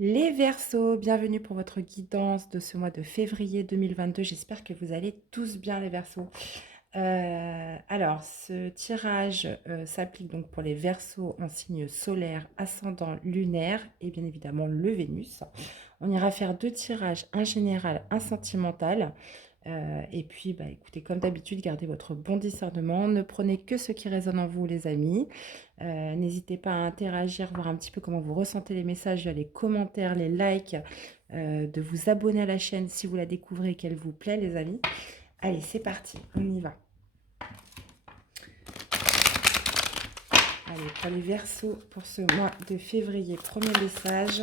Les Verseaux, bienvenue pour votre guidance de ce mois de février 2022. J'espère que vous allez tous bien les Verseaux. Alors, ce tirage s'applique donc pour les Verseaux en signe solaire, ascendant, lunaire et bien évidemment le Vénus. On ira faire deux tirages, un général, un sentimental. Et puis, écoutez, comme d'habitude, gardez votre bon discernement. Ne prenez que ce qui résonne en vous, les amis. N'hésitez pas à interagir, voir un petit peu comment vous ressentez les messages via les commentaires, les likes, de vous abonner à la chaîne si vous la découvrez et qu'elle vous plaît, les amis. Allez, c'est parti, on y va. Allez, pour les Verseaux, pour ce mois de février, premier message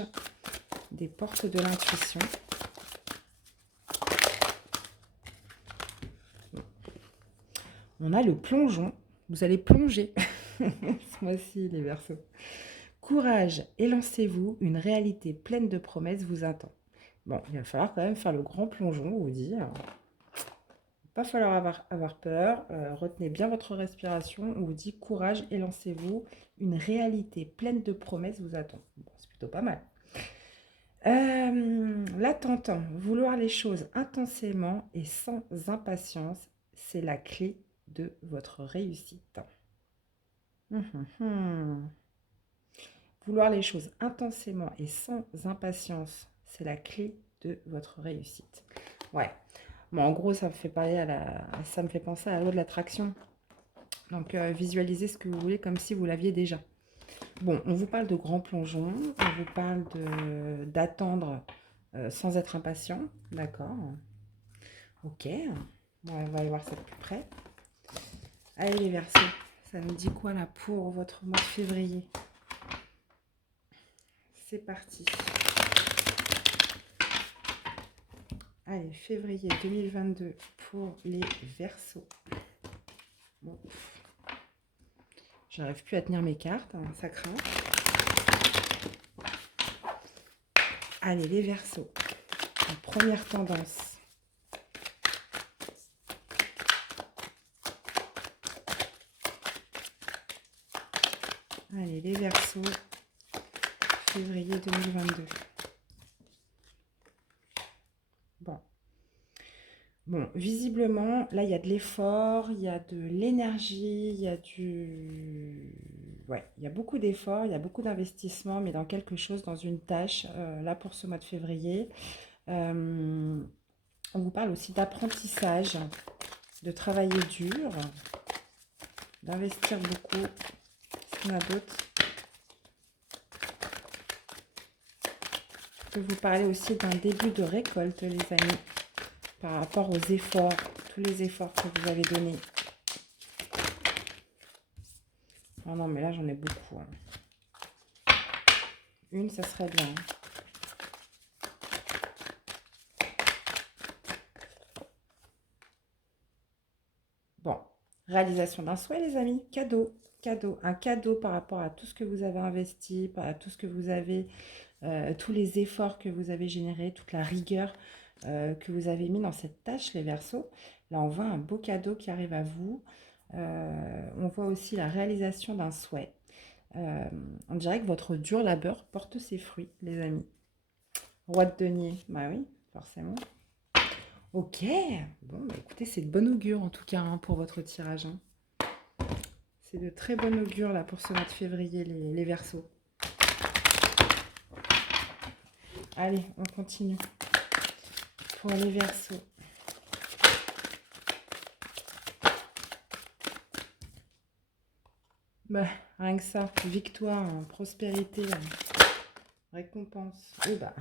des portes de l'intuition. On a le plongeon. Vous allez plonger ce mois-ci, les Verseaux. Courage et lancez-vous, une réalité pleine de promesses vous attend. Bon, il va falloir quand même faire le grand plongeon, on vous dit. Il va pas falloir avoir peur. Retenez bien votre respiration. On vous dit courage et lancez-vous, une réalité pleine de promesses vous attend. Bon, c'est plutôt pas mal. L'attente, vouloir les choses intensément et sans impatience, c'est la clé de votre réussite. Vouloir les choses intensément et sans impatience, c'est la clé de votre réussite. Ouais. Bon, en gros, ça me fait penser à la loi de l'attraction. Donc, visualisez ce que vous voulez comme si vous l'aviez déjà. Bon, on vous parle de grand plongeon, on vous parle d'attendre sans être impatient, d'accord. Ok, bon, on va aller voir ça de plus près. Allez les Verseaux, ça nous dit quoi là pour votre mois de février? C'est parti. Allez, février 2022 pour les Verseaux. Bon. J'arrive plus à tenir mes cartes, hein, ça craint. Allez, les Verseaux. La première tendance. Allez, les Verseaux. Février 2022. Bon, visiblement, là, il y a de l'effort, il y a de l'énergie, il y a Ouais, il y a beaucoup d'efforts, il y a beaucoup d'investissement, mais dans quelque chose, dans une tâche, là, pour ce mois de février. On vous parle aussi d'apprentissage, de travailler dur, d'investir beaucoup. Est-ce qu'il y en a d'autres? Je peux vous parler aussi d'un début de récolte, les amis, par rapport aux efforts, tous les efforts que vous avez donnés. Oh non, mais là, j'en ai beaucoup. Hein. Une, ça serait bien. Bon, réalisation d'un souhait, les amis. Cadeau, cadeau. Un cadeau par rapport à tout ce que vous avez investi, à tout ce que vous avez, tous les efforts que vous avez générés, toute la rigueur que vous avez mis dans cette tâche, les Verseaux. Là, on voit un beau cadeau qui arrive à vous. On voit aussi la réalisation d'un souhait. On dirait que votre dur labeur porte ses fruits, les amis. Roi de denier, bah oui, forcément. Ok, bon, écoutez, c'est de bon augure en tout cas hein, pour votre tirage. Hein. C'est de très bon augure là pour ce mois de février, les Verseaux. Allez, on continue. Pour les Verseaux. Bah, rien que ça, victoire, hein, prospérité, récompense. Et bah,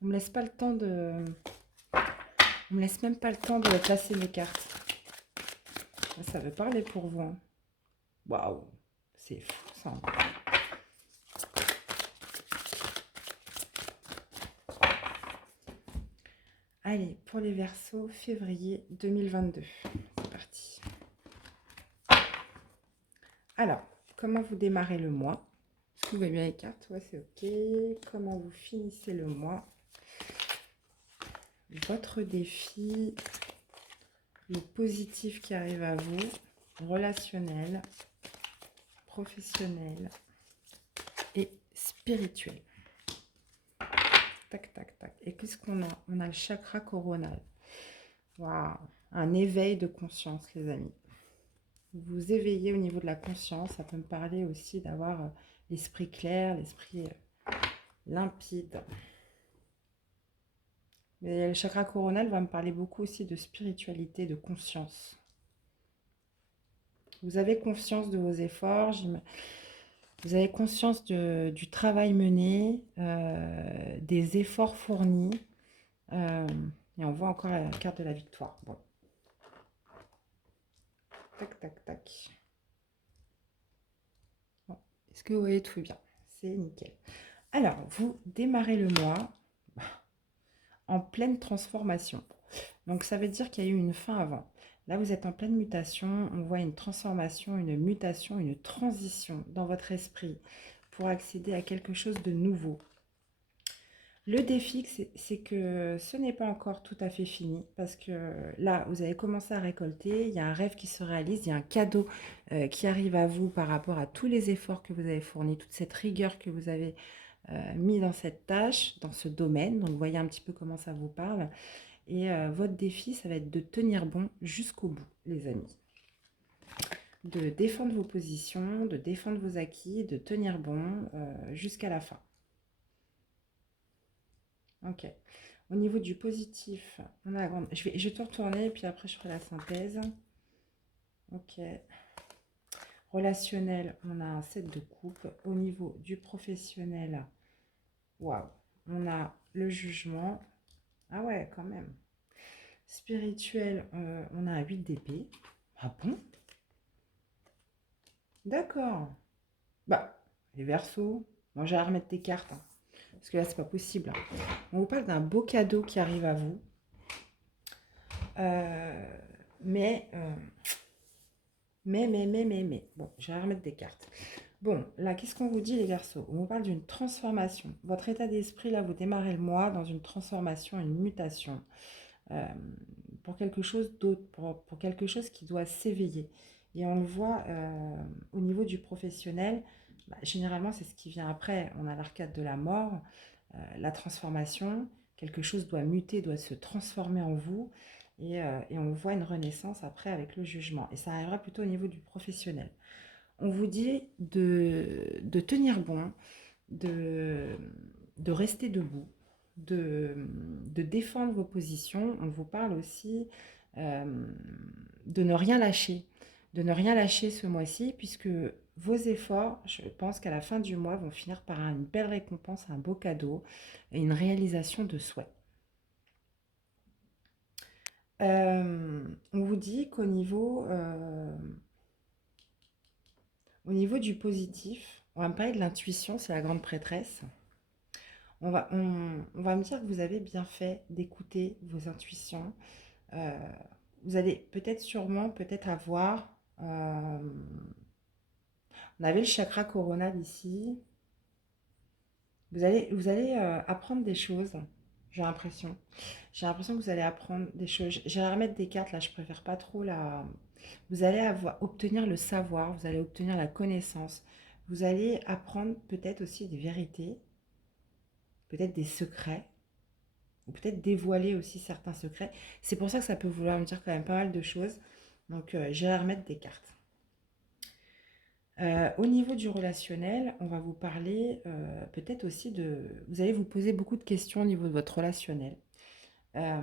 on me laisse pas le temps de... On me laisse même pas le temps de placer mes cartes. Ça veut parler pour vous. Hein. Waouh, c'est fou ça. Allez, pour les Verseaux, février 2022. C'est parti. Alors, comment vous démarrez le mois? Vous voyez bien les cartes? Ouais, c'est ok. Comment vous finissez le mois? Votre défi, le positif qui arrive à vous, relationnel, professionnel et spirituel. Tac, tac, tac. Et qu'est-ce qu'on a? On a le chakra coronal. Waouh! Un éveil de conscience, les amis. Vous éveillez au niveau de la conscience. Ça peut me parler aussi d'avoir l'esprit clair, l'esprit limpide. Mais le chakra coronal va me parler beaucoup aussi de spiritualité, de conscience. Vous avez conscience de vos efforts, vous avez conscience du travail mené, des efforts fournis. Et on voit encore la carte de la victoire. Bon. Tac, tac, tac. Bon. Est-ce que vous voyez tout bien? C'est nickel. Alors, vous démarrez le mois en pleine transformation. Donc, ça veut dire qu'il y a eu une fin avant. Là, vous êtes en pleine mutation. On voit une transformation, une mutation, une transition dans votre esprit pour accéder à quelque chose de nouveau. Le défi, c'est que ce n'est pas encore tout à fait fini parce que là, vous avez commencé à récolter, il y a un rêve qui se réalise, il y a un cadeau qui arrive à vous par rapport à tous les efforts que vous avez fournis, toute cette rigueur que vous avez mis dans cette tâche, dans ce domaine. Donc, vous voyez un petit peu comment ça vous parle. Et votre défi, ça va être de tenir bon jusqu'au bout, les amis. De défendre vos positions, de défendre vos acquis, de tenir bon jusqu'à la fin. Ok. Au niveau du positif, on a la grande... Je vais tout retourner et puis après je ferai la synthèse. Ok. Relationnel, on a un 7 de coupe. Au niveau du professionnel, waouh, on a le jugement. Ah ouais, quand même. Spirituel, on a un 8 d'épée. Ah bon? D'accord. Bah, les Verseaux. Moi, j'ai à remettre des cartes, hein, parce que là, c'est pas possible. On vous parle d'un beau cadeau qui arrive à vous. Mais, bon, je vais remettre des cartes. Bon, là, qu'est-ce qu'on vous dit, les Verseaux? On vous parle d'une transformation. Votre état d'esprit, là, vous démarrez le mois dans une transformation, une mutation. Pour quelque chose d'autre, pour quelque chose qui doit s'éveiller. Et on le voit au niveau du professionnel, bah, généralement, c'est ce qui vient après. On a l'arcade de la mort, la transformation. Quelque chose doit muter, doit se transformer en vous. Et on voit une renaissance après avec le jugement. Et ça arrivera plutôt au niveau du professionnel. On vous dit de tenir bon, de rester debout, de défendre vos positions. On vous parle aussi de ne rien lâcher. De ne rien lâcher ce mois-ci, puisque vos efforts, je pense qu'à la fin du mois, vont finir par une belle récompense, un beau cadeau et une réalisation de souhait. On vous dit qu'au niveau du positif, on va me parler de l'intuition, c'est la grande prêtresse. On va me dire que vous avez bien fait d'écouter vos intuitions. Euh, Vous allez peut-être avoir... on avait le chakra coronal ici. Vous allez apprendre des choses, j'ai l'impression. J'ai l'impression que vous allez apprendre des choses. J'ai à remettre des cartes, là, je préfère pas trop la... Vous allez obtenir le savoir, vous allez obtenir la connaissance. Vous allez apprendre peut-être aussi des vérités, peut-être des secrets, ou peut-être dévoiler aussi certains secrets. C'est pour ça que ça peut vouloir me dire quand même pas mal de choses. Donc, j'irai remettre des cartes. Au niveau du relationnel, on va vous parler peut-être aussi de... Vous allez vous poser beaucoup de questions au niveau de votre relationnel. Euh,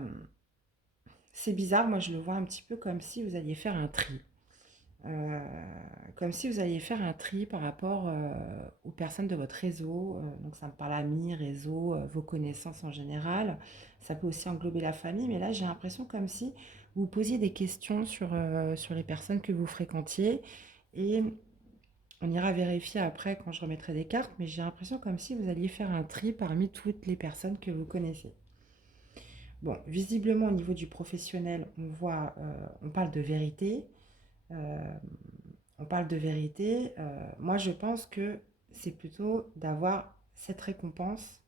c'est bizarre, moi je le vois un petit peu comme si vous alliez faire un tri. Euh, Comme si vous alliez faire un tri par rapport aux personnes de votre réseau. Donc ça me parle amis, réseau, vos connaissances en général. Ça peut aussi englober la famille, mais là j'ai l'impression comme si vous posiez des questions sur les personnes que vous fréquentiez. Et on ira vérifier après quand je remettrai des cartes, mais j'ai l'impression comme si vous alliez faire un tri parmi toutes les personnes que vous connaissez. Bon, visiblement au niveau du professionnel, on parle de vérité. Euh, on parle de vérité. Moi, je pense que c'est plutôt d'avoir cette récompense,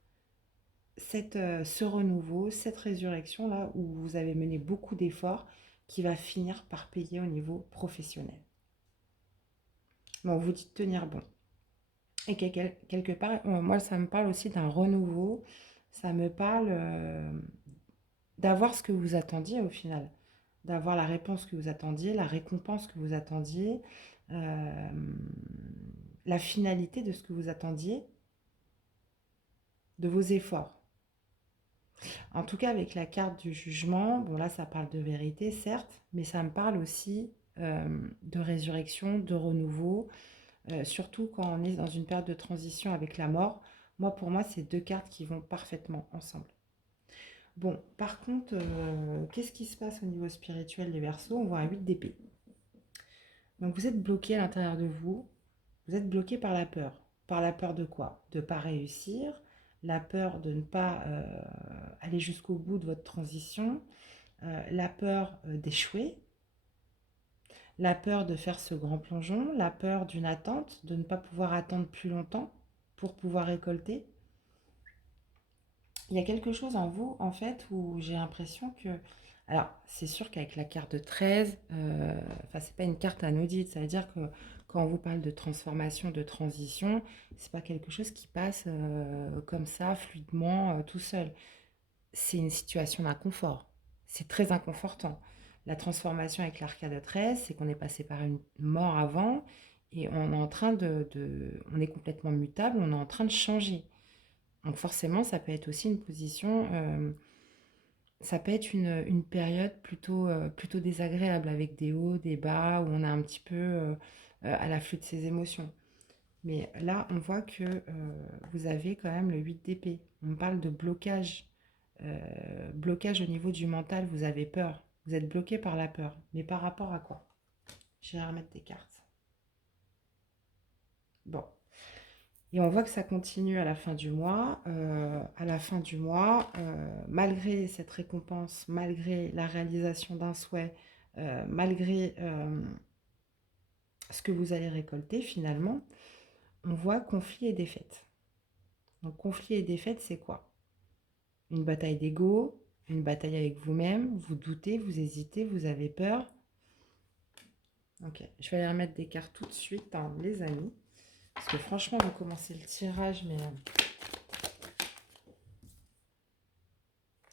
ce renouveau, cette résurrection-là où vous avez mené beaucoup d'efforts qui va finir par payer au niveau professionnel. Bon, vous dites tenir bon. Et quelque part, moi, ça me parle aussi d'un renouveau. ça me parle d'avoir ce que vous attendiez au final, d'avoir la réponse que vous attendiez, la récompense que vous attendiez, euh, la finalité de ce que vous attendiez, de vos efforts. En tout cas, avec la carte du jugement, bon là, ça parle de vérité, certes, mais ça me parle aussi de résurrection, de renouveau, surtout quand on est dans une période de transition avec la mort. Moi, pour moi, c'est deux cartes qui vont parfaitement ensemble. Bon, par contre, qu'est-ce qui se passe au niveau spirituel des Verseaux? On voit un 8 d'épée. Donc vous êtes bloqué à l'intérieur de vous, vous êtes bloqué par la peur. Par la peur de quoi? De ne pas réussir, la peur de ne pas aller jusqu'au bout de votre transition, la peur d'échouer, la peur de faire ce grand plongeon, la peur d'une attente, de ne pas pouvoir attendre plus longtemps pour pouvoir récolter. Il y a quelque chose en vous, en fait, où j'ai l'impression que... Alors, c'est sûr qu'avec la carte de 13, c'est pas une carte anodine, ça veut dire que quand on vous parle de transformation, de transition, c'est pas quelque chose qui passe comme ça, fluidement, tout seul. C'est une situation d'inconfort. C'est très inconfortant. La transformation avec l'arcade de 13, c'est qu'on est passé par une mort avant et on est en train on est complètement mutable, on est en train de changer. Donc forcément, ça peut être aussi une position, ça peut être une période plutôt désagréable avec des hauts, des bas, où on est un petit peu à l'afflux de ses émotions. Mais là, on voit que vous avez quand même le 8 d'épée. On parle de blocage. Blocage au niveau du mental, vous avez peur. Vous êtes bloqué par la peur. Mais par rapport à quoi? Je vais remettre des cartes. Bon. Et on voit que ça continue à la fin du mois. À la fin du mois, malgré cette récompense, malgré la réalisation d'un souhait, malgré ce que vous allez récolter finalement, on voit conflit et défaite. Donc conflit et défaite, c'est quoi? Une bataille d'ego, une bataille avec vous-même, vous doutez, vous hésitez, vous avez peur. Ok, je vais aller remettre des cartes tout de suite, hein, les amis. Parce que franchement, vous commencez le tirage, mais...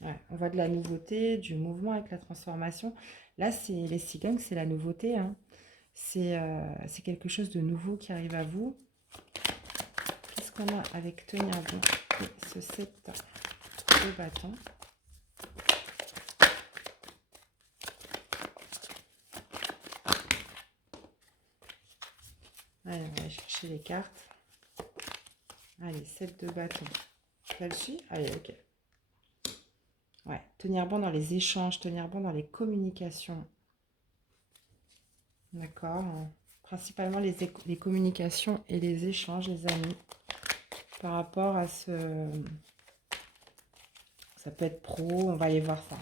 ouais, on voit de la nouveauté, du mouvement avec la transformation. Là, c'est les cigognes, c'est la nouveauté, hein. C'est quelque chose de nouveau qui arrive à vous. Qu'est-ce qu'on a avec tenir bon et ce 7 de bâton? Allez, on va chercher les cartes. Allez, 7 de bâton. Là, le suis? Allez, ok. Ouais, tenir bon dans les échanges, tenir bon dans les communications. D'accord. Principalement les communications et les échanges, les amis. Par rapport à ce... Ça peut être pro, on va aller voir ça.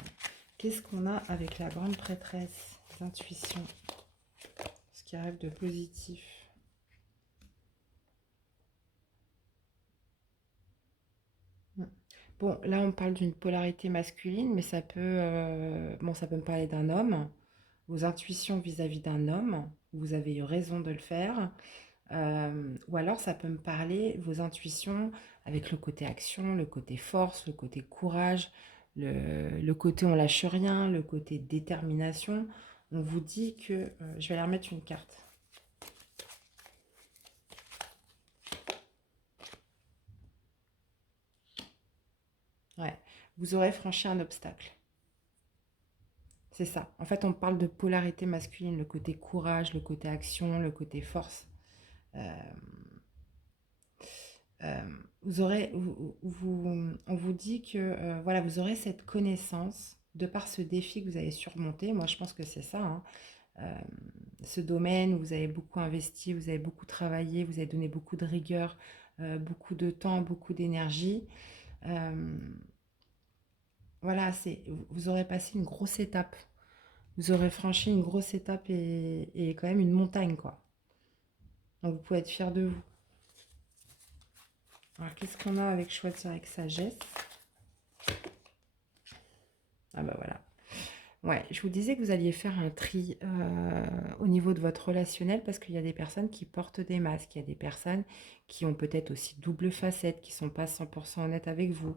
Qu'est-ce qu'on a avec la grande prêtresse? Les intuitions. Ce qui arrive de positif. Bon, là, on parle d'une polarité masculine, mais ça peut, ça peut me parler d'un homme. Vos intuitions vis-à-vis d'un homme, vous avez eu raison de le faire. Ou alors, ça peut me parler, vos intuitions, avec le côté action, le côté force, le côté courage, le côté on lâche rien, le côté détermination. On vous dit que... je vais aller remettre une carte. Ouais, vous aurez franchi un obstacle. C'est ça. En fait, on parle de polarité masculine, le côté courage, le côté action, le côté force. Euh, euh, on vous dit que voilà, vous aurez cette connaissance de par ce défi que vous avez surmonté. Moi, je pense que c'est ça, hein. Euh, Ce domaine où vous avez beaucoup investi, vous avez beaucoup travaillé, vous avez donné beaucoup de rigueur, beaucoup de temps, beaucoup d'énergie. Euh, voilà, vous aurez passé une grosse étape. Vous aurez franchi une grosse étape et quand même une montagne, quoi. Donc, vous pouvez être fier de vous. Alors, qu'est-ce qu'on a avec choisir avec sagesse? Ah bah voilà. Ouais, je vous disais que vous alliez faire un tri au niveau de votre relationnel parce qu'il y a des personnes qui portent des masques, il y a des personnes qui ont peut-être aussi double facette, qui ne sont pas 100% honnêtes avec vous.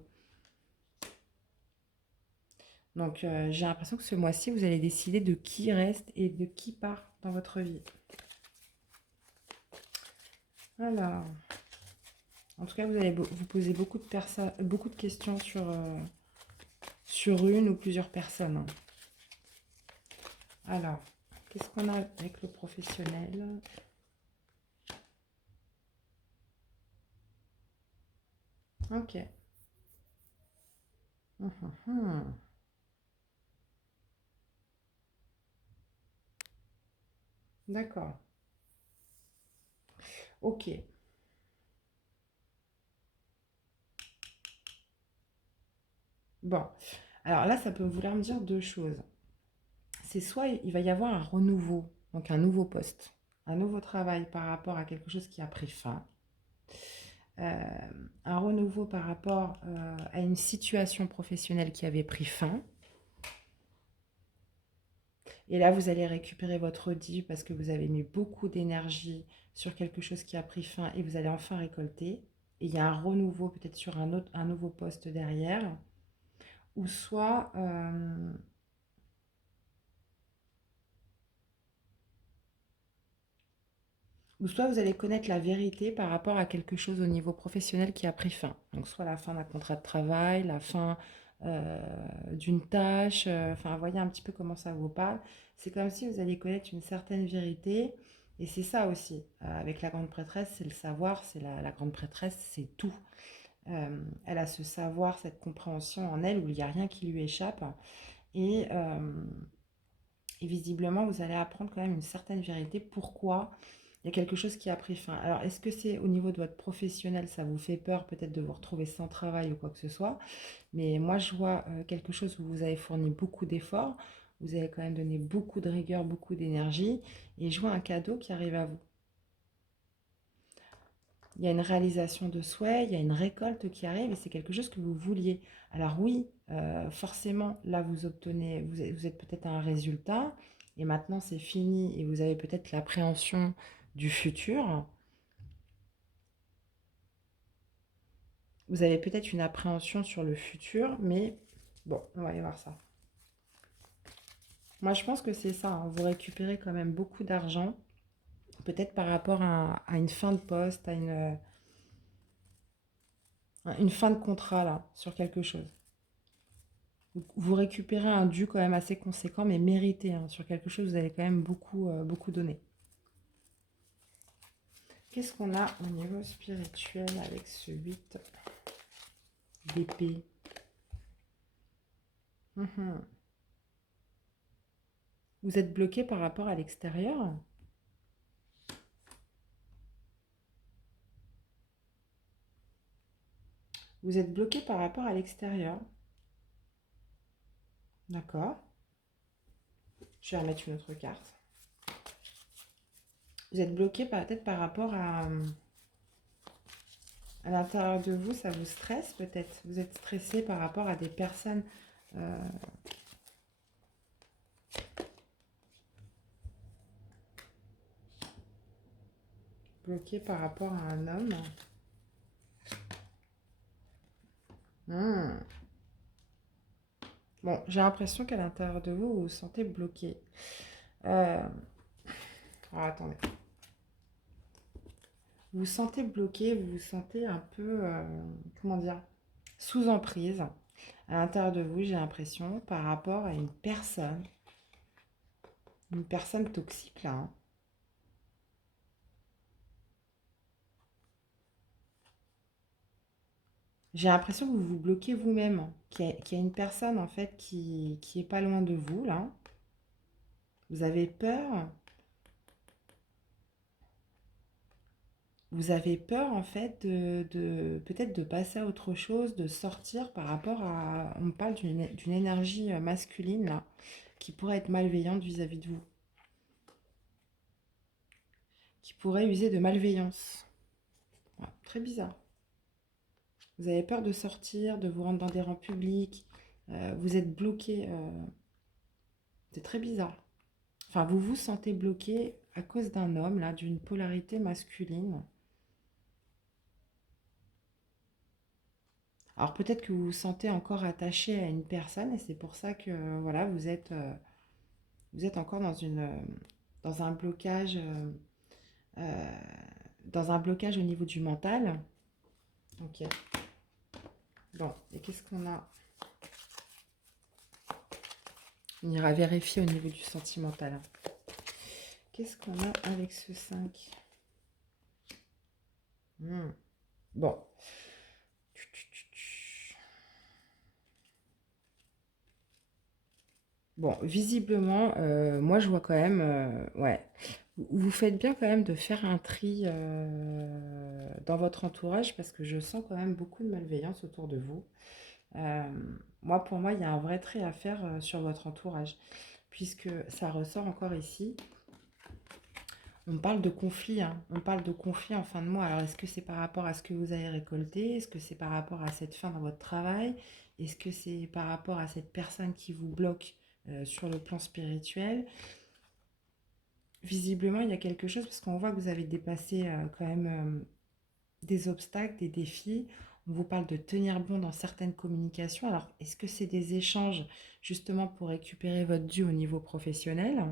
Donc, j'ai l'impression que ce mois-ci, vous allez décider de qui reste et de qui part dans votre vie. Alors, en tout cas, vous allez vous poser beaucoup de questions sur une ou plusieurs personnes, hein. Alors, qu'est-ce qu'on a avec le professionnel? Ok. Mhm. D'accord. Ok. Bon. Alors là, ça peut vouloir me dire deux choses. C'est soit il va y avoir un renouveau, donc un nouveau poste, un nouveau travail par rapport à quelque chose qui a pris fin, euh, un renouveau par rapport à une situation professionnelle qui avait pris fin. Et là, vous allez récupérer votre dit parce que vous avez mis beaucoup d'énergie sur quelque chose qui a pris fin et vous allez enfin récolter. Et il y a un renouveau peut-être sur un nouveau poste derrière. Ou soit, vous allez connaître la vérité par rapport à quelque chose au niveau professionnel qui a pris fin. Donc soit la fin d'un contrat de travail, la fin euh, d'une tâche, enfin voyez un petit peu comment ça vous parle. C'est comme si vous alliez connaître une certaine vérité. Et c'est ça aussi, avec la grande prêtresse, c'est le savoir, c'est la grande prêtresse, c'est tout. Elle a ce savoir, cette compréhension en elle où il n'y a rien qui lui échappe. Et, euh, et visiblement, vous allez apprendre quand même une certaine vérité. Pourquoi il y a quelque chose qui a pris fin. Alors, est-ce que c'est au niveau de votre professionnel, ça vous fait peur peut-être de vous retrouver sans travail ou quoi que ce soit? Mais moi, je vois quelque chose où vous avez fourni beaucoup d'efforts, vous avez quand même donné beaucoup de rigueur, beaucoup d'énergie, et je vois un cadeau qui arrive à vous. Il y a une réalisation de souhait, il y a une récolte qui arrive, et c'est quelque chose que vous vouliez. Alors oui, forcément, là, vous êtes peut-être à un résultat, et maintenant c'est fini, et vous avez peut-être l'appréhension du futur. Vous avez peut-être une appréhension sur le futur, mais bon, on va y voir ça. Moi, je pense que c'est ça, hein. Vous récupérez quand même beaucoup d'argent, peut-être par rapport à une fin de poste, à une fin de contrat, là, sur quelque chose. Vous récupérez un dû quand même assez conséquent, mais mérité, hein. Sur quelque chose, vous allez quand même beaucoup donner. Qu'est-ce qu'on a au niveau spirituel avec ce 8 d'épée? Mhm. Vous êtes bloqué par rapport à l'extérieur? Vous êtes bloqué par rapport à l'extérieur. D'accord. Je vais remettre une autre carte. Vous êtes bloqué peut-être par rapport à l'intérieur de vous, ça vous stresse peut-être. Vous êtes stressé par rapport à des personnes euh, bloqué par rapport à un homme. Hmm. Bon, j'ai l'impression qu'à l'intérieur de vous, vous vous sentez bloqué. Euh, alors attendez. Vous vous sentez bloqué, vous vous sentez un peu, comment dire, sous emprise. À l'intérieur de vous, j'ai l'impression, par rapport à une personne toxique là, hein. J'ai l'impression que vous vous bloquez vous-même, hein. Qu'il y a une personne en fait qui est pas loin de vous là. Vous avez peur. Vous avez peur en fait de peut-être de passer à autre chose, de sortir par rapport à... On parle d'une énergie masculine là, qui pourrait être malveillante vis-à-vis de vous, qui pourrait user de malveillance. Ouais, très bizarre. Vous avez peur de sortir, de vous rendre dans des rangs publics. Vous êtes bloqué. C'est très bizarre. Enfin, vous vous sentez bloqué à cause d'un homme là, d'une polarité masculine. Alors peut-être que vous vous sentez encore attaché à une personne et c'est pour ça que voilà, vous êtes encore dans un blocage, euh, dans un blocage au niveau du mental. Ok. Bon, et qu'est-ce qu'on a? On ira vérifier au niveau du sentimental. Qu'est-ce qu'on a avec ce 5? Bon. Bon, visiblement, moi je vois quand même, ouais, vous faites bien quand même de faire un tri dans votre entourage parce que je sens quand même beaucoup de malveillance autour de vous. Euh, Moi, pour moi, il y a un vrai tri à faire sur votre entourage puisque ça ressort encore ici. On parle de conflit, hein. On parle de conflit en fin de mois. Alors, est-ce que c'est par rapport à ce que vous avez récolté? Est-ce que c'est par rapport à cette fin dans votre travail? Est-ce que c'est par rapport à cette personne qui vous bloque sur le plan spirituel? Visiblement, il y a quelque chose parce qu'on voit que vous avez dépassé quand même des obstacles, des défis. On vous parle de tenir bon dans certaines communications. Alors, est-ce que c'est des échanges justement pour récupérer votre dû au niveau professionnel?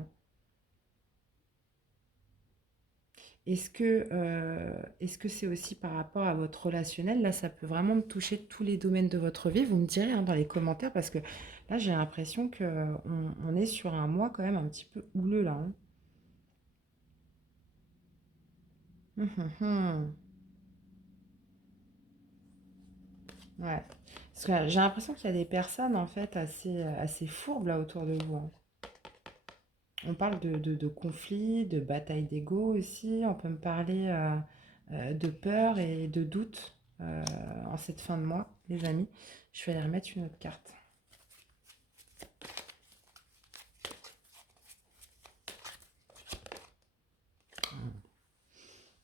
Est-ce que c'est aussi par rapport à votre relationnel? Là, ça peut vraiment me toucher tous les domaines de votre vie. Vous me direz hein, dans les commentaires parce que là, j'ai l'impression qu'on on est sur un mois quand même un petit peu houleux là, hein. Hum. Ouais. Parce que j'ai l'impression qu'il y a des personnes en fait assez fourbes là autour de vous, hein. On parle de conflits, de batailles d'ego aussi. On peut me parler de peur et de doute en cette fin de mois, les amis. Je vais aller remettre une autre carte.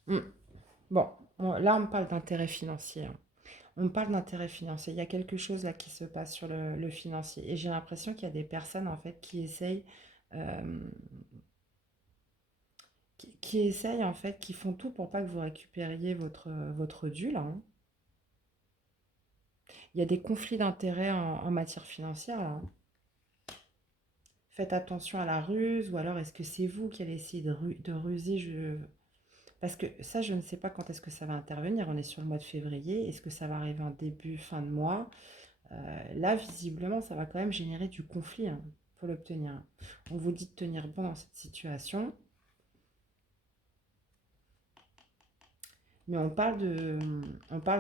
Hmm. Bon, là on me parle d'intérêt financier, hein. On me parle d'intérêt financier. Il y a quelque chose là qui se passe sur le financier. Et j'ai l'impression qu'il y a des personnes en fait qui essayent, euh, qui essayent en fait, qui font tout pour pas que vous récupériez votre dû là, hein. Il y a des conflits d'intérêts en matière financière là, hein. Faites attention à la ruse, ou alors est-ce que c'est vous qui allez essayer de ruser Parce que ça, je ne sais pas quand est-ce que ça va intervenir. On est sur le mois de février. Est-ce que ça va arriver en début, fin de mois? Là, visiblement, ça va quand même générer du conflit hein, pour l'obtenir. On vous dit de tenir bon dans cette situation. Mais on parle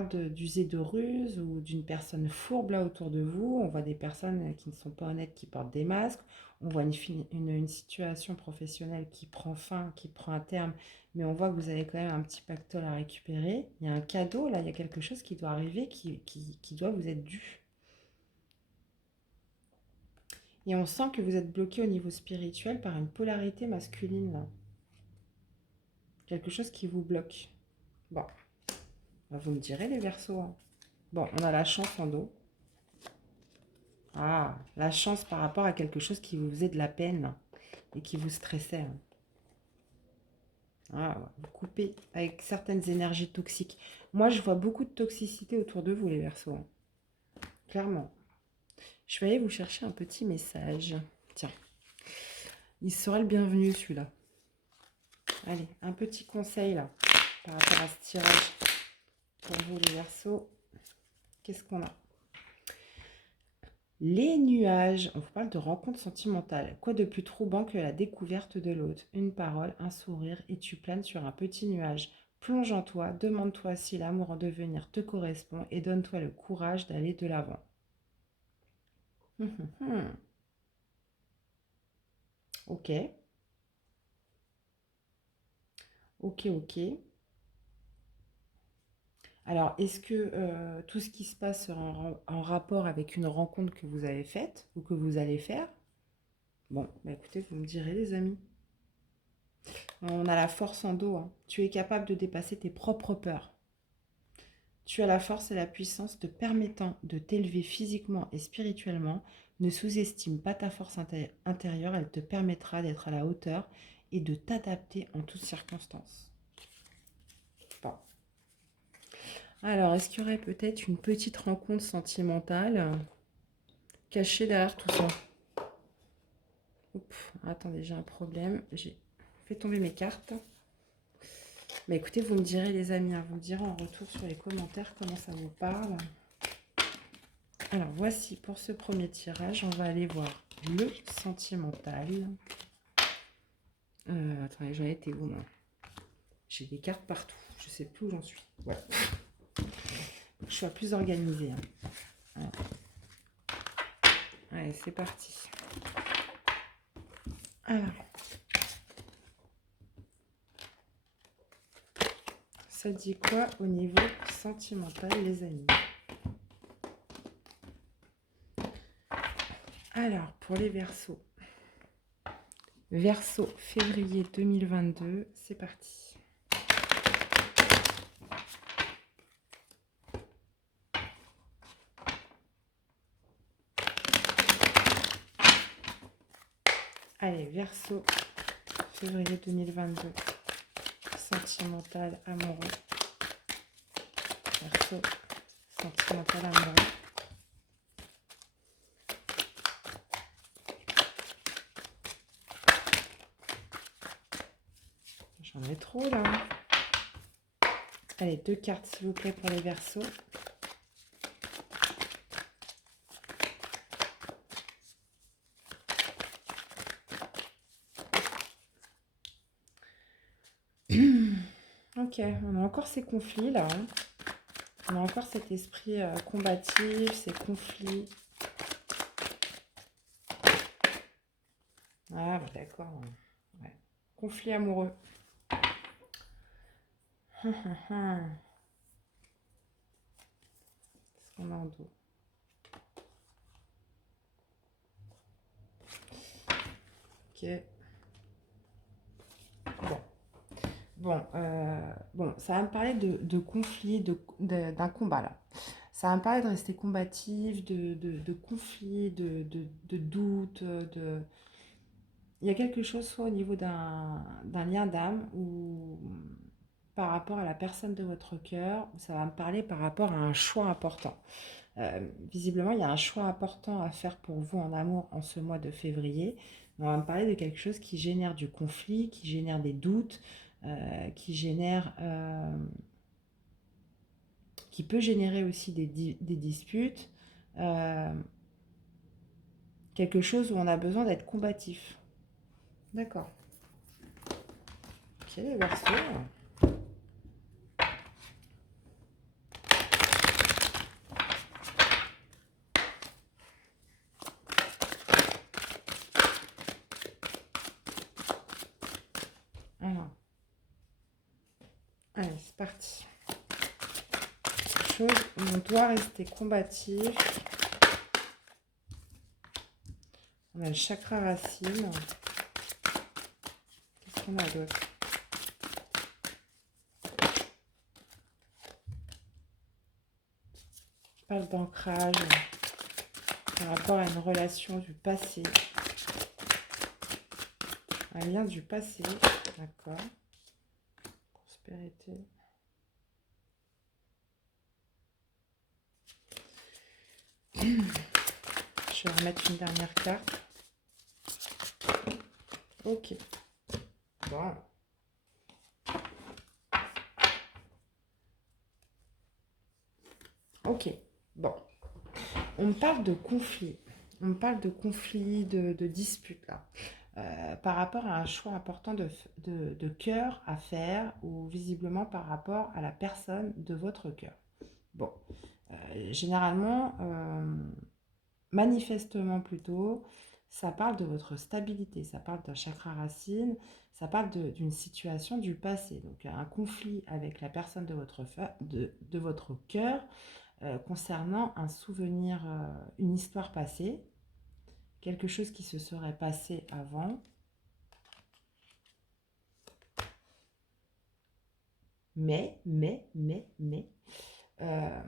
d'user de ruse ou d'une personne fourbe là autour de vous. On voit des personnes qui ne sont pas honnêtes, qui portent des masques. On voit une situation professionnelle qui prend fin, qui prend un terme. Mais on voit que vous avez quand même un petit pactole à récupérer. Il y a un cadeau, là, il y a quelque chose qui doit arriver, qui doit vous être dû. Et on sent que vous êtes bloqué au niveau spirituel par une polarité masculine, là. Quelque chose qui vous bloque. Bon, bah, vous me direz les Verseaux, hein. Bon, on a la chance en dos. Ah, la chance par rapport à quelque chose qui vous faisait de la peine et qui vous stressait, hein. Ah, ouais, vous coupez avec certaines énergies toxiques. Moi, je vois beaucoup de toxicité autour de vous, les Verseaux, hein. Clairement. Je vais aller vous chercher un petit message. Tiens, il sera le bienvenu, celui-là. Allez, un petit conseil, là, par rapport à ce tirage pour vous, les Verseaux. Qu'est-ce qu'on a? Les nuages, on vous parle de rencontres sentimentales. Quoi de plus troublant que la découverte de l'autre? Une parole, un sourire et tu planes sur un petit nuage. Plonge en toi, demande-toi si l'amour en devenir te correspond et donne-toi le courage d'aller de l'avant. Ok, ok. Alors, est-ce que tout ce qui se passe sera en rapport avec une rencontre que vous avez faite ou que vous allez faire? Bon, bah écoutez, vous me direz, les amis. On a la force en dos, hein. Tu es capable de dépasser tes propres peurs. Tu as la force et la puissance te permettant de t'élever physiquement et spirituellement. Ne sous-estime pas ta force intérieure, elle te permettra d'être à la hauteur et de t'adapter en toutes circonstances. Bon. Alors, est-ce qu'il y aurait peut-être une petite rencontre sentimentale cachée derrière tout ça? Oups, attendez, j'ai un problème. J'ai fait tomber mes cartes. Mais écoutez, vous me direz les amis, hein, vous me direz en retour sur les commentaires comment ça vous parle. Alors, voici pour ce premier tirage, on va aller voir le sentimental. Attendez, j'en étais où, moi? J'ai des cartes partout. Je sais plus où j'en suis. Ouais. Je suis plus organisée. Hein. Ouais. Allez, c'est parti. Alors. Ça dit quoi au niveau sentimental, les amis? Alors, pour les Verseaux. Verseau, février 2022, c'est parti. Allez, Verseau, février 2022, sentimental, amoureux. Verseau, sentimental, amoureux. J'en ai trop là. Allez, 2 cartes s'il vous plaît pour les Verseaux. Ok, on a encore ces conflits là. Hein. On a encore cet esprit combatif, ces conflits. Ah, bah, d'accord. Ouais. Conflit amoureux. Qu'est-ce qu'on a en dos? Ok. Bon. Bon, ça va me parler de conflit, d'un combat là. Ça va me parler de rester combatif, de conflit, de doute, de... Il y a quelque chose soit au niveau d'un lien d'âme ou par rapport à la personne de votre cœur, ou ça va me parler par rapport à un choix important. Visiblement, il y a un choix important à faire pour vous en amour en ce mois de février. On va me parler de quelque chose qui génère du conflit, qui génère des doutes, qui génère, qui peut générer aussi des disputes. euh, Quelque chose où on a besoin d'être combatif. D'accord. Ok, les Verseaux. Alors, allez, c'est parti. Quelque chose où on doit rester combatif. On a le chakra racine. Qu'est-ce qu'on a d'autre? On parle d'ancrage par rapport à une relation du passé. Un lien du passé. D'accord. Prospérité. Je vais remettre une dernière carte. Ok. Bon. Ok. Bon. On me parle de conflit. On me parle de conflit, de dispute là. Par rapport à un choix important de cœur à faire ou visiblement par rapport à la personne de votre cœur. Bon. Généralement, manifestement plutôt, ça parle de votre stabilité, ça parle d'un chakra racine, ça parle d'une situation du passé. Donc un conflit avec la personne de votre cœur concernant un souvenir, une histoire passée, quelque chose qui se serait passé avant. Mais, euh,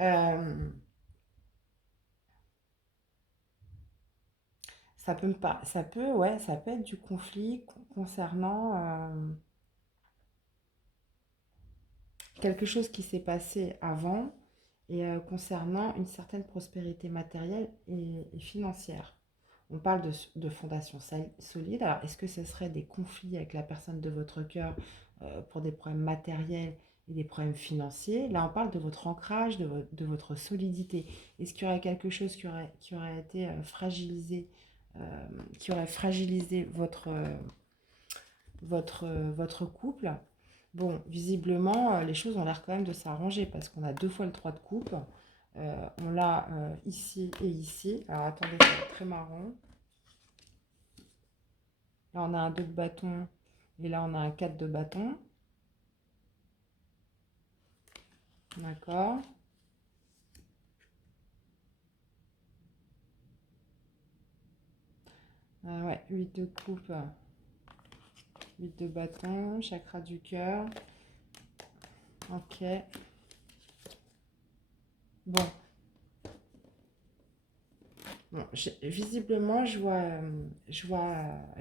euh, Ça peut me pas, ça peut, ouais, ça peut être du conflit concernant quelque chose qui s'est passé avant et concernant une certaine prospérité matérielle et financière. On parle de fondations solides. Alors, est-ce que ce serait des conflits avec la personne de votre cœur pour des problèmes matériels et des problèmes financiers? Là, on parle de votre ancrage, de votre solidité. Est-ce qu'il y aurait quelque chose qui aurait été fragilisé, qui aurait fragilisé votre couple? Bon, visiblement, les choses ont l'air quand même de s'arranger parce qu'on a deux fois le 3 de coupe. On l'a ici et ici. Alors attendez, c'est très marrant. Là, on a un 2 de bâton et là, on a un 4 de bâton. D'accord. Ouais, 8 de coupe, 8 de bâton, chakra du cœur. Ok. Bon, bon, visiblement, je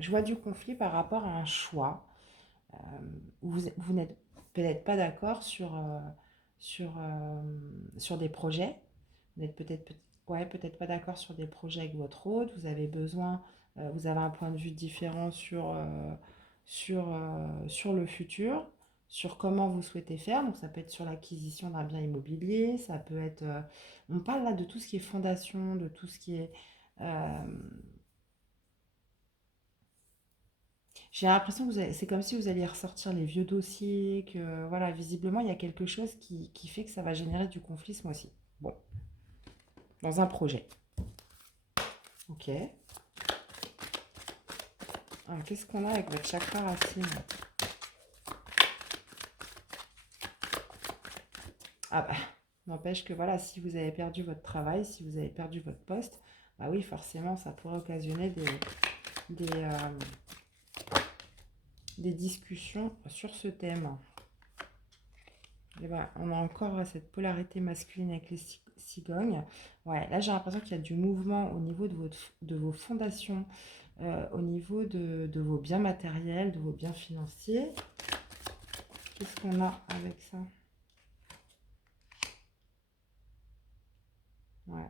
vois du conflit par rapport à un choix. Vous n'êtes peut-être pas d'accord sur des projets. Vous n'êtes ouais, peut-être pas d'accord sur des projets avec votre hôte. Vous avez besoin, vous avez un point de vue différent sur le futur, sur comment vous souhaitez faire. Donc ça peut être sur l'acquisition d'un bien immobilier, ça peut être... on parle là de tout ce qui est fondation, de tout ce qui est... euh, J'ai l'impression que c'est comme si vous alliez ressortir les vieux dossiers, que voilà, visiblement, il y a quelque chose qui fait que ça va générer du conflit ce mois-ci. Bon, dans un projet. Ok. Alors, qu'est-ce qu'on a avec votre chakra racine? Ah bah, n'empêche que voilà, si vous avez perdu votre travail, si vous avez perdu votre poste, bah oui, forcément, ça pourrait occasionner des, euh, des discussions sur ce thème. Et ben, on a encore cette polarité masculine avec les cigognes. Ouais, là j'ai l'impression qu'il y a du mouvement au niveau de vos fondations, au niveau de vos biens matériels, de vos biens financiers. Qu'est-ce qu'on a avec ça? Ouais.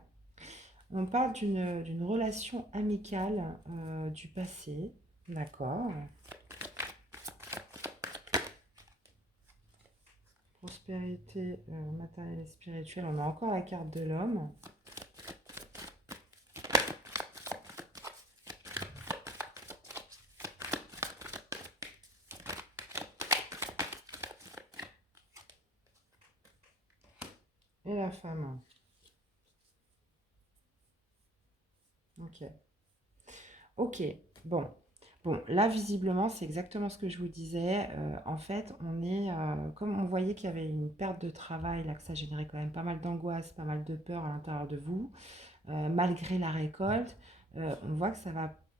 On parle d'une relation amicale du passé. D'accord. Prospérité matérielle et spirituelle. On a encore la carte de l'homme. Et la femme. Ok. Ok. Bon. Bon, là, visiblement, c'est exactement ce que je vous disais. En fait, comme on voyait qu'il y avait une perte de travail, là, que ça générait quand même pas mal d'angoisse, pas mal de peur à l'intérieur de vous, malgré la récolte, on voit que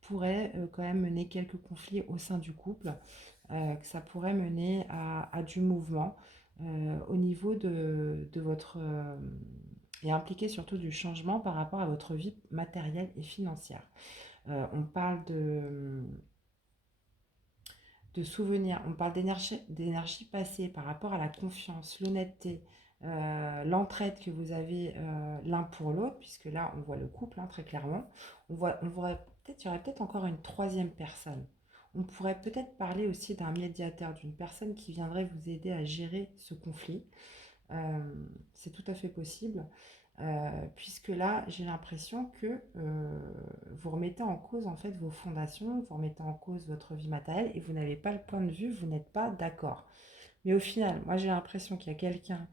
pourrait quand même mener quelques conflits au sein du couple, que ça pourrait mener à du mouvement au niveau de votre... et impliquer surtout du changement par rapport à votre vie matérielle et financière. On parle de souvenirs, on parle d'énergie passée par rapport à la confiance, l'honnêteté, l'entraide que vous avez l'un pour l'autre, puisque là, on voit le couple, hein, très clairement. Il y aurait peut-être encore une troisième personne. On pourrait peut-être parler aussi d'un médiateur, d'une personne qui viendrait vous aider à gérer ce conflit. C'est tout à fait possible, puisque là, j'ai l'impression que vous remettez en cause en fait vos fondations, vous remettez en cause votre vie matérielle et vous n'avez pas le point de vue, vous n'êtes pas d'accord. Mais au final, moi j'ai l'impression qu'il y a quelqu'un,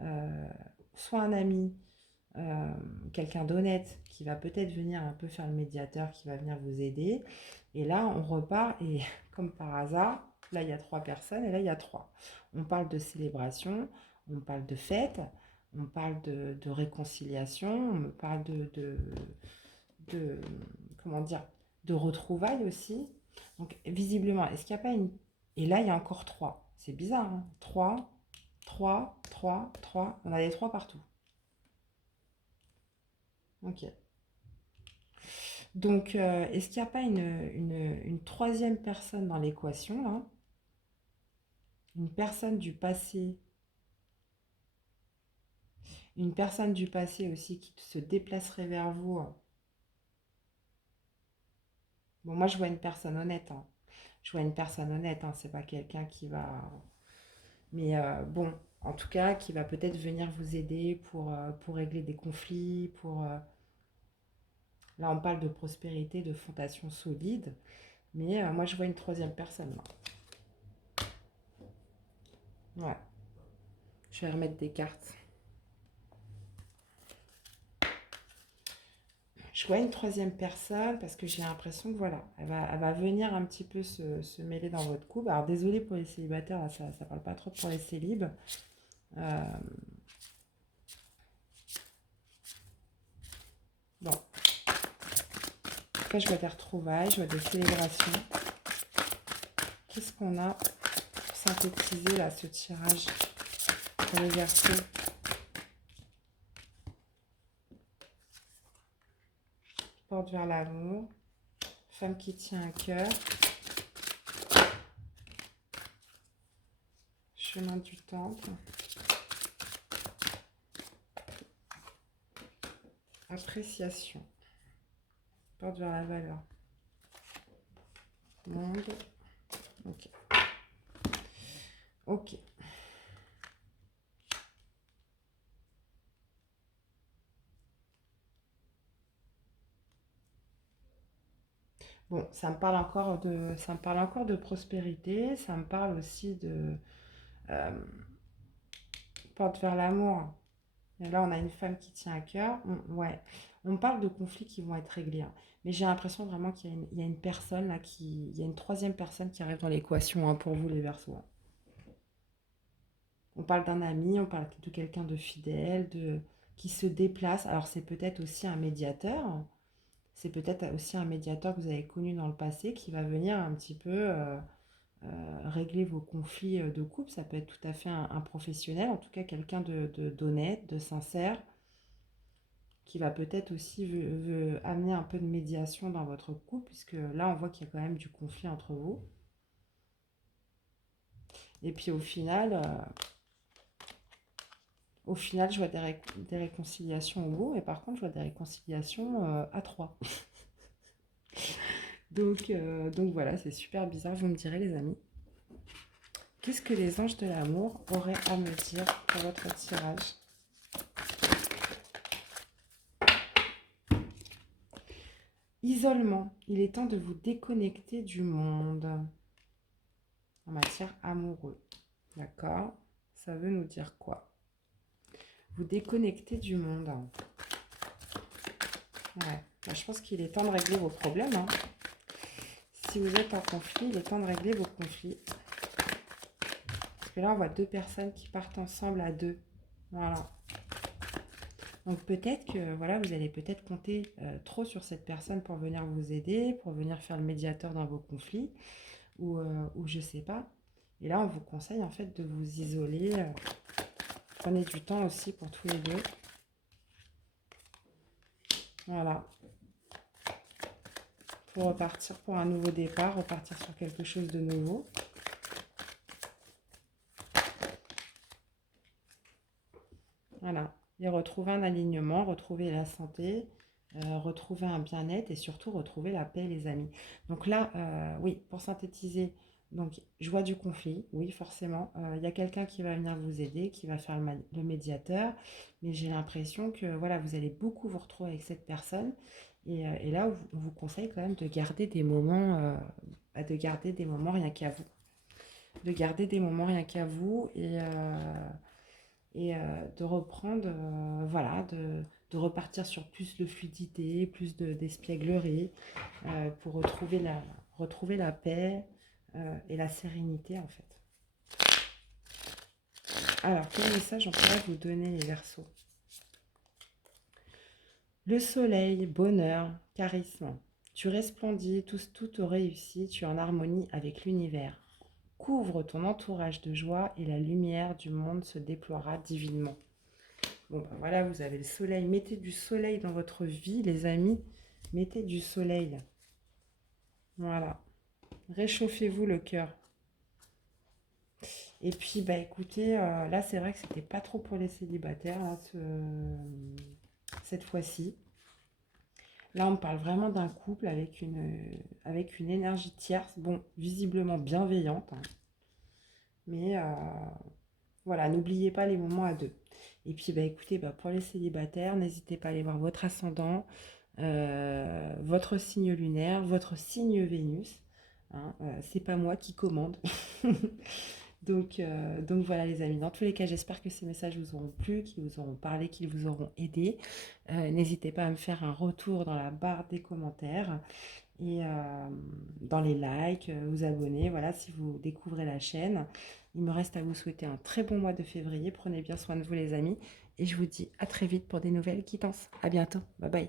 euh, soit un ami, euh, quelqu'un d'honnête qui va peut-être venir un peu faire le médiateur, qui va venir vous aider. Et là, on repart et comme par hasard, là il y a trois personnes et là il y a trois. On parle de célébration, on parle de fête, on parle de réconciliation, on parle de comment dire, de retrouvailles aussi. Donc visiblement, est-ce qu'il n'y a pas une... Et là, il y a encore trois. C'est bizarre, hein. 3, 3, 3, 3. On a des trois partout. Ok. Donc, est-ce qu'il n'y a pas une troisième personne dans l'équation, là? Une personne du passé, une personne du passé aussi qui se déplacerait vers vous. Bon, moi, je vois une personne honnête, hein. Je vois une personne honnête, hein. C'est pas quelqu'un qui va... Mais bon, en tout cas, qui va peut-être venir vous aider pour régler des conflits, Là, on parle de prospérité, de fondation solide. Mais moi, je vois une troisième personne, là. Ouais, je vais remettre des cartes. Je vois une troisième personne parce que j'ai l'impression que voilà, elle va venir un petit peu se mêler dans votre couple. Alors désolé pour les célibataires, là, ça ne parle pas trop pour les célibes. Euh, bon, après je vois des retrouvailles, je vois des célébrations. Qu'est-ce qu'on a pour synthétiser là ce tirage pour les Verseaux? Porte vers l'amour, femme qui tient à cœur, chemin du temple, appréciation, porte vers la valeur, monde, ok. Ok. Bon, ça me parle encore de prospérité, ça me parle aussi de euh, porte vers l'amour. Et là, on a une femme qui tient à cœur. Ouais, on parle de conflits qui vont être réglés, hein. Mais j'ai l'impression vraiment qu'il y a une personne là il y a une troisième personne qui arrive dans l'équation, hein, pour vous les Verseaux, hein. On parle d'un ami, on parle de quelqu'un de fidèle, qui se déplace. Alors c'est peut-être aussi un médiateur. C'est peut-être aussi un médiateur que vous avez connu dans le passé qui va venir un petit peu régler vos conflits de couple. Ça peut être tout à fait un professionnel, en tout cas quelqu'un d'honnête, de sincère, qui va peut-être aussi veut amener un peu de médiation dans votre couple, puisque là on voit qu'il y a quand même du conflit entre vous. Et puis au final je vois des réconciliations au bout, et par contre je vois des réconciliations à trois. Donc voilà, c'est super bizarre, vous me direz les amis. Qu'est-ce que les anges de l'amour auraient à me dire pour votre tirage? Isolement. Il est temps de vous déconnecter du monde en matière amoureuse. D'accord? Ça veut nous dire quoi? Vous déconnecter du monde. Ouais. Bah, je pense qu'il est temps de régler vos problèmes, hein. Si vous êtes en conflit, il est temps de régler vos conflits. Parce que là, on voit deux personnes qui partent ensemble à deux. Voilà. Donc peut-être que voilà, vous allez peut-être compter trop sur cette personne pour venir vous aider, pour venir faire le médiateur dans vos conflits, ou je sais pas. Et là, on vous conseille en fait de vous isoler. Prenez du temps aussi pour tous les deux. Voilà. Pour repartir pour un nouveau départ, repartir sur quelque chose de nouveau. Voilà. Et retrouver un alignement, retrouver la santé, retrouver un bien-être et surtout retrouver la paix, les amis. Donc là, oui, pour synthétiser, donc je vois du conflit, oui, forcément. Il y a quelqu'un qui va venir vous aider, qui va faire le médiateur, mais j'ai l'impression que voilà, vous allez beaucoup vous retrouver avec cette personne. Et là, on vous conseille quand même de garder des moments rien qu'à vous. De garder des moments rien qu'à vous de reprendre, voilà, de repartir sur plus de fluidité, plus d'espièglerie, pour retrouver la paix et la sérénité en fait. Alors, quel message on pourrait vous donner les Verseaux? Le soleil, bonheur, charisme. Tu resplendis, tout te réussit, tu es en harmonie avec l'univers. Couvre ton entourage de joie et la lumière du monde se déploiera divinement. Bon, ben voilà, vous avez le soleil. Mettez du soleil dans votre vie, les amis. Mettez du soleil. Voilà. Réchauffez-vous le cœur. Et puis, bah écoutez, là, c'est vrai que c'était pas trop pour les célibataires, là, cette fois-ci. Là, on parle vraiment d'un couple avec une énergie tierce, bon, visiblement bienveillante, hein, mais voilà, n'oubliez pas les moments à deux. Et puis, bah écoutez, bah, pour les célibataires, n'hésitez pas à aller voir votre ascendant, votre signe lunaire, votre signe Vénus. Hein, c'est pas moi qui commande. Donc voilà les amis, dans tous les cas j'espère que ces messages vous auront plu, qu'ils vous auront parlé, qu'ils vous auront aidé. N'hésitez pas à me faire un retour dans la barre des commentaires et dans les likes, vous abonner, voilà si vous découvrez la chaîne. Il me reste à vous souhaiter un très bon mois de février, prenez bien soin de vous les amis et je vous dis à très vite pour des nouvelles quittances. À bientôt, bye bye.